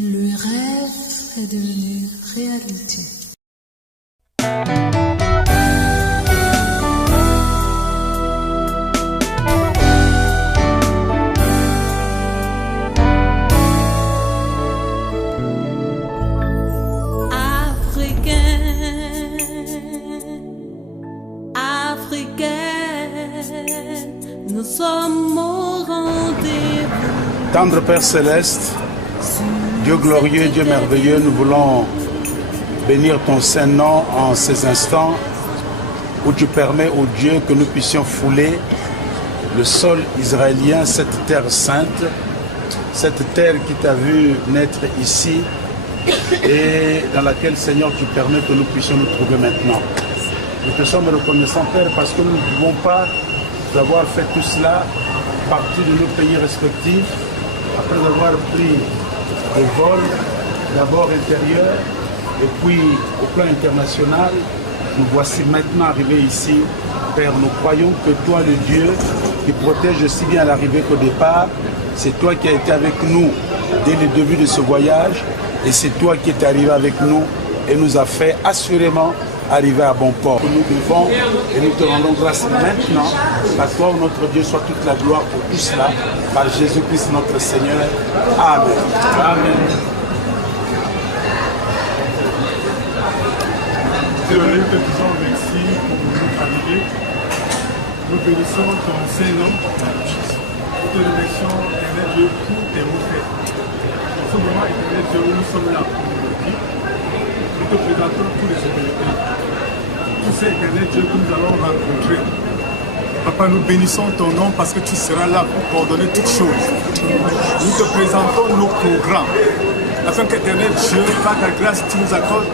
Le rêve est devenu réalité. Nous sommes au rendez-vous. Tendre Père Céleste, Dieu glorieux, Dieu merveilleux, nous voulons bénir ton Saint-Nom en ces instants où tu permets, ô Dieu, que nous puissions fouler le sol israélien, cette terre sainte, cette terre qui t'a vu naître ici et dans laquelle, Seigneur, tu permets que nous puissions nous trouver maintenant. Nous te sommes reconnaissants, Père, parce que nous ne pouvons pas d'avoir fait tout cela partie de nos pays respectifs, après avoir pris des vols, d'abord intérieurs, et puis au plan international, nous voici maintenant arrivés ici. Père, nous croyons que toi, le Dieu, qui protège aussi bien à l'arrivée qu'au départ, c'est toi qui as été avec nous dès le début de ce voyage, et c'est toi qui es arrivé avec nous et nous a fait assurément arriver à bon port. Nous devons et nous te rendons grâce maintenant. À toi, notre Dieu, soit toute la gloire pour tout cela. Par Jésus-Christ, notre Seigneur. Amen. Amen. Désolé que nous sommes ici pour notre arrivée. Nous bénissons ton Saint-Nom. Nous te remercions, éternel Dieu, pour tes refaits. En ce moment, éternel Dieu, nous sommes là pour nous dire. Nous te présentons tous les autorités. Tous ces éternel Dieu que nous allons rencontrer. Papa, nous bénissons ton nom parce que tu seras là pour coordonner toutes choses. Nous te présentons nos programmes. Afin qu'éternel Dieu, par ta grâce, tu nous accordes,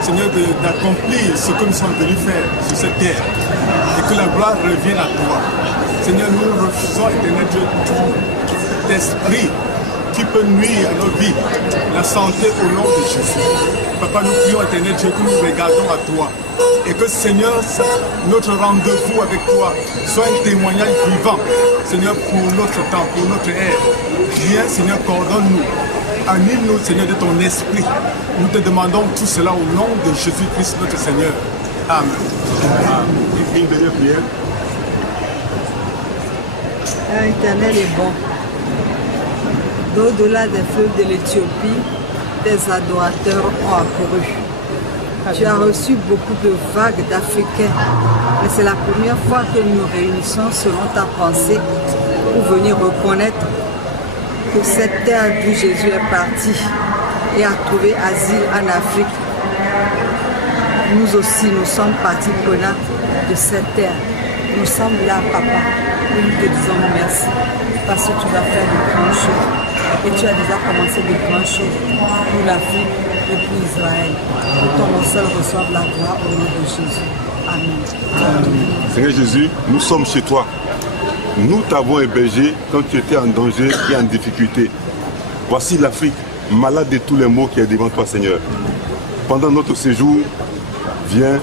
Seigneur, d'accomplir ce que nous sommes venus faire sur cette terre. Et que la gloire revienne à toi. Seigneur, nous refusons, éternel Dieu, tout esprit qui peut nuire à nos vies, la santé au nom de Jésus. Papa, nous prions, éternel Dieu, que nous regardons à toi. Et que, Seigneur, notre rendez-vous avec toi soit un témoignage vivant, Seigneur, pour notre temps, pour notre ère. Viens, Seigneur, coordonne-nous. Anime-nous, Seigneur, de ton esprit. Nous te demandons tout cela au nom de Jésus-Christ, notre Seigneur. Amen. Une dernière prière. L'Éternel est bon. D'au-delà des fleuves de l'Éthiopie, tes adorateurs ont accouru. Tu as reçu beaucoup de vagues d'Africains, mais c'est la première fois que nous nous réunissons selon ta pensée pour venir reconnaître que cette terre d'où Jésus est parti et a trouvé asile en Afrique. Nous aussi, nous sommes partis prenants de cette terre. Nous sommes là, Papa, et nous te disons merci parce que tu vas faire de grandes choses. Et tu as déjà commencé de grandes choses pour l'Afrique et pour Israël. Que ton nom seul reçoive la gloire au nom de Jésus. Amen. Seigneur Jésus, nous sommes chez toi. Nous t'avons hébergé quand tu étais en danger et en difficulté. Voici l'Afrique, malade de tous les maux qui est devant toi, Seigneur. Pendant notre séjour, viens,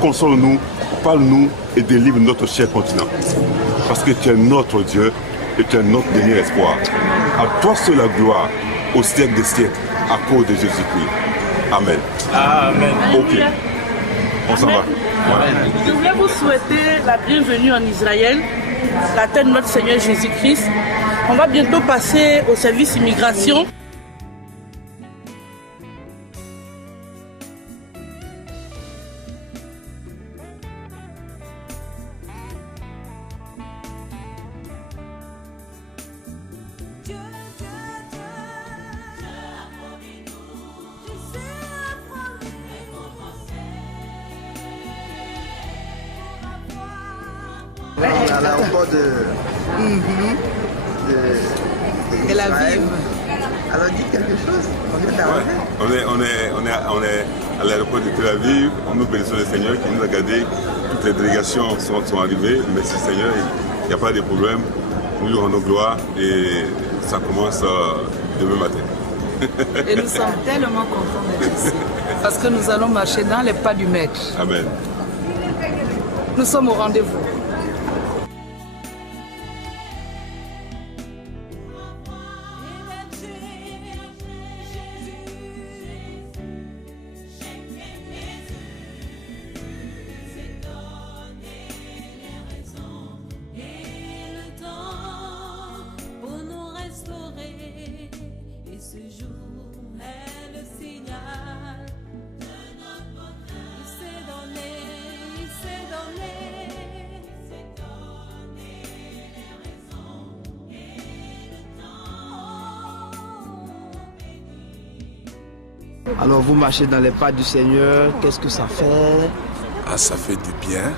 console-nous, parle-nous et délivre notre cher continent. Parce que tu es notre Dieu et tu es notre dernier espoir. À toi seul la gloire, au siècle des siècles, à cause de Jésus-Christ. Amen. Amen. Ok. On s'en va. Amen. Je voulais vous souhaiter la bienvenue en Israël, la terre de notre Seigneur Jésus-Christ. On va bientôt passer au service immigration. À l'aéroport de Tel Aviv. Alors dites quelque chose. On vient d'arriver. On est à l'aéroport de Tel Aviv. Nous bénissons le Seigneur qui nous a gardés. Toutes les délégations sont arrivées. Merci Seigneur, il n'y a pas de problème. Nous lui rendons gloire et ça commence demain matin. Et nous sommes tellement contents d'être ici. Parce que nous allons marcher dans les pas du Maître. Amen. Nous sommes au rendez-vous. jour est le signal de notre bonheur. Il s'est donné, il s'est donné. Il s'est donné les raisons et le temps béni. Alors vous marchez dans les pas du Seigneur, qu'est-ce que ça fait? Ah, ça fait du bien.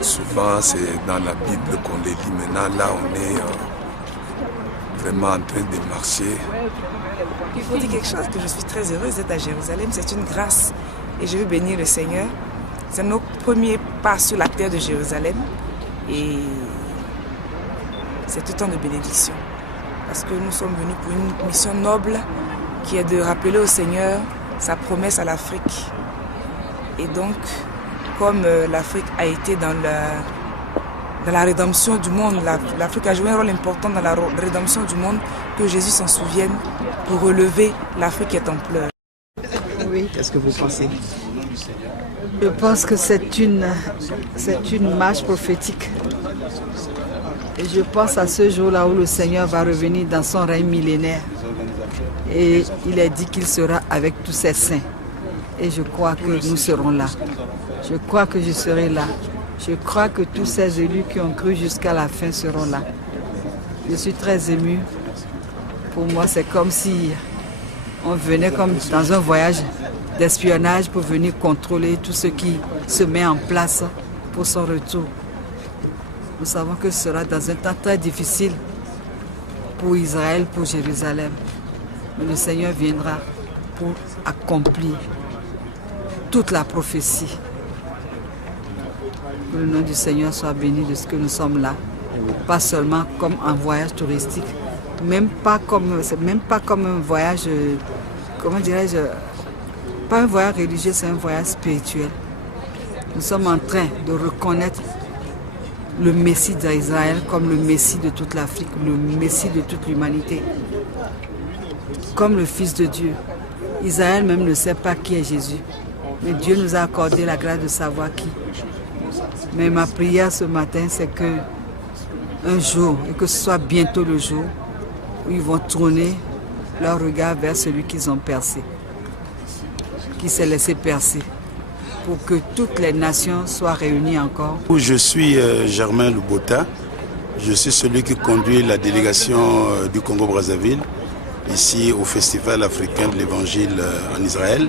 Souvent c'est dans la Bible qu'on les lit. Maintenant là on est vraiment en train de marcher. Il faut dire quelque chose, que je suis très heureuse d'être à Jérusalem, c'est une grâce et je veux bénir le Seigneur. C'est notre premier pas sur la terre de Jérusalem et c'est tout temps de bénédiction parce que nous sommes venus pour une mission noble qui est de rappeler au Seigneur sa promesse à l'Afrique. Et donc, comme l'Afrique a été dans la rédemption du monde, l'Afrique a joué un rôle important dans la rédemption du monde, que Jésus s'en souvienne pour relever l'Afrique qui est en pleurs. Oui, qu'est-ce que vous pensez? Je pense que c'est une marche prophétique. Et je pense à ce jour-là où le Seigneur va revenir dans son règne millénaire. Et il a dit qu'il sera avec tous ses saints. Et je crois que nous serons là. Je crois que je serai là. Je crois que tous ces élus qui ont cru jusqu'à la fin seront là. Je suis très émue. Pour moi, c'est comme si on venait comme dans un voyage d'espionnage pour venir contrôler tout ce qui se met en place pour son retour. Nous savons que ce sera dans un temps très difficile pour Israël, pour Jérusalem. Mais le Seigneur viendra pour accomplir toute la prophétie. Que le nom du Seigneur soit béni de ce que nous sommes là. Pas seulement comme un voyage touristique, même pas comme un voyage, comment dirais-je, pas un voyage religieux, c'est un voyage spirituel. Nous sommes en train de reconnaître le Messie d'Israël comme le Messie de toute l'Afrique, le Messie de toute l'humanité, comme le Fils de Dieu. Israël même ne sait pas qui est Jésus, mais Dieu nous a accordé la grâce de savoir qui. Mais ma prière ce matin, c'est que un jour, et que ce soit bientôt le jour, où ils vont tourner leur regard vers celui qu'ils ont percé, qui s'est laissé percer, pour que toutes les nations soient réunies encore. Je suis Germain Lubota, je suis celui qui conduit la délégation du Congo-Brazzaville, ici au Festival africain de l'Évangile en Israël.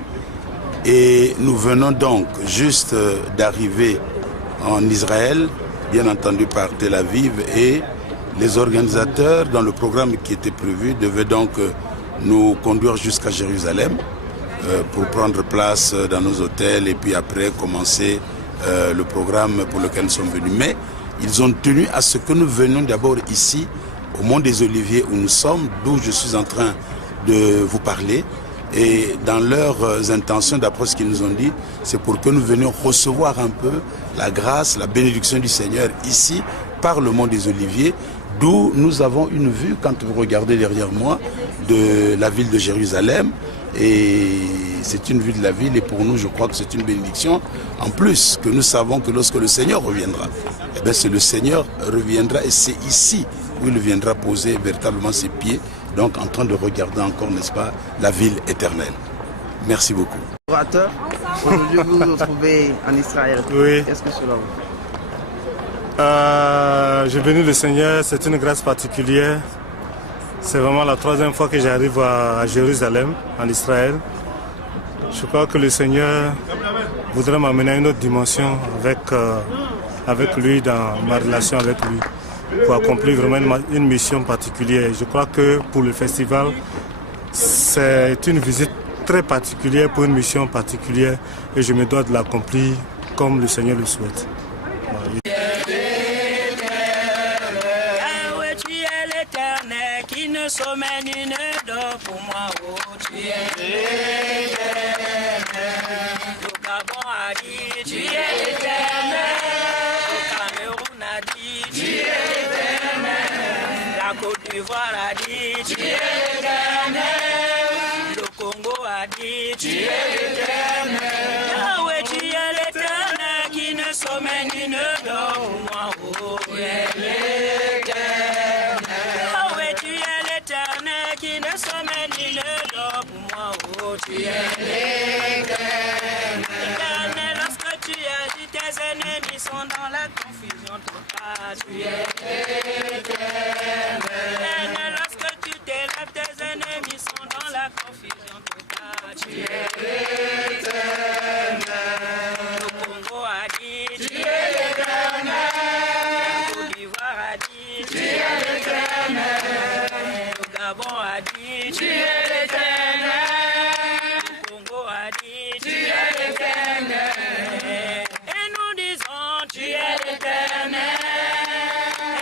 Et nous venons donc juste d'arriver en Israël, bien entendu par Tel Aviv, et les organisateurs, dans le programme qui était prévu, devaient donc nous conduire jusqu'à Jérusalem pour prendre place dans nos hôtels et puis après commencer le programme pour lequel nous sommes venus. Mais ils ont tenu à ce que nous venions d'abord ici, au Mont des Oliviers où nous sommes, d'où je suis en train de vous parler. Et dans leurs intentions, d'après ce qu'ils nous ont dit, c'est pour que nous venions recevoir un peu la grâce, la bénédiction du Seigneur ici, par le Mont des Oliviers, d'où nous avons une vue, quand vous regardez derrière moi, de la ville de Jérusalem. Et c'est une vue de la ville et pour nous, je crois que c'est une bénédiction. En plus, que nous savons que lorsque le Seigneur reviendra, eh bien, c'est le Seigneur reviendra et c'est ici où il viendra poser véritablement ses pieds. Donc en train de regarder encore, n'est-ce pas, la ville éternelle. Merci beaucoup. Aujourd'hui, vous vous retrouvez en Israël. Oui. Qu'est-ce que cela vous? Je bénis le Seigneur, c'est une grâce particulière. C'est vraiment la troisième fois que j'arrive à Jérusalem, en Israël. Je crois que le Seigneur voudrait m'amener à une autre dimension avec lui, dans ma relation avec lui, pour accomplir vraiment une mission particulière. Je crois que pour le festival, c'est une visite très particulière pour une mission particulière et je me dois de l'accomplir comme le Seigneur le souhaite. Qui ne sommeille ni ne dort pour moi, oh, tu es l'éternel. Le Gabon a dit, tu es l'éternel. Le Cameroun a dit, tu es l'éternel. La Côte d'Ivoire a dit, tu es l'éternel. Le Congo a dit, tu es l'éternel. Yahweh, tu es l'éternel qui ne sommeille ni ne dort pour moi, oh, tu es l'éternel. Qui ne sommeille sommeil ni ne dors pour moi, oh, tu es l'éternel. Lorsque tu agis, tes ennemis sont dans la confusion totale. Tu es l'éternel. Lorsque tu t'élèves, tes ennemis sont dans la confusion totale. Tu es l'éternel. Le Congo a dit, tu es l'éternel. Côte d'Ivoire a dit, tu es l'éternel. Le Gabon a dit, tu es l'éternel. Le Congo a dit, tu es l'éternel. Et nous disons, tu es l'éternel.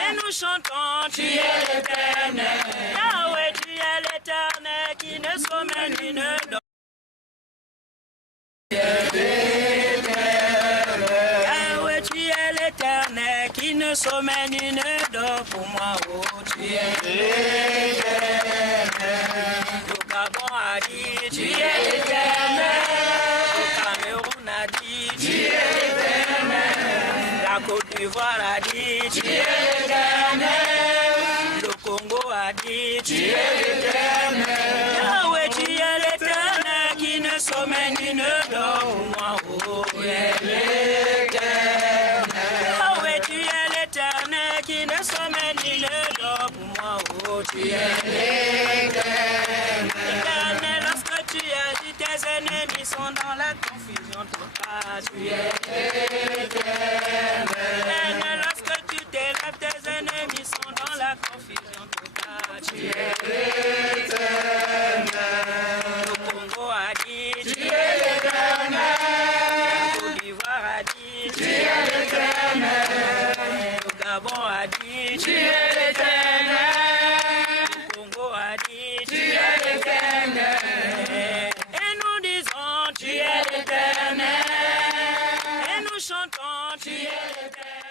Et nous chantons, tu es l'éternel. Yahweh, tu es l'éternel qui ne sommeille ni ne dort. Yahweh, tu es l'éternel qui ne sommeille ni ne dort pour moi, oh, tu es l'éternel. Le Gabon a dit, tu es l'éternel. Le Cameroun a dit, tu es l'éternel. La Côte d'Ivoire a dit, tu es l'éternel. Le Congo a dit, tu es l'éternel. Yahweh, tu es l'éternel qui ne sommeille ni ne dort pour moi, oh, tu es l'éternel. Yahweh, tu es l'éternel qui ne sommeille ni ne dort pour moi, oh, tu es l'éternel. L'éternel, lorsque tu agis, tes ennemis sont dans la confusion totale. Tu es l'éternel. Lorsque tu t'élèves, tes ennemis sont dans la confusion totale. Tu es l'éternel. Le Congo a dit, tu es l'éternel. La Côte d'Ivoire a dit, tu es l'éternel. Le Gabon a dit, tu es l'éternel. Le Congo a dit, tu es l'éternel. Et nous disons, tu es l'éternel. Et nous chantons, tu es l'éternel.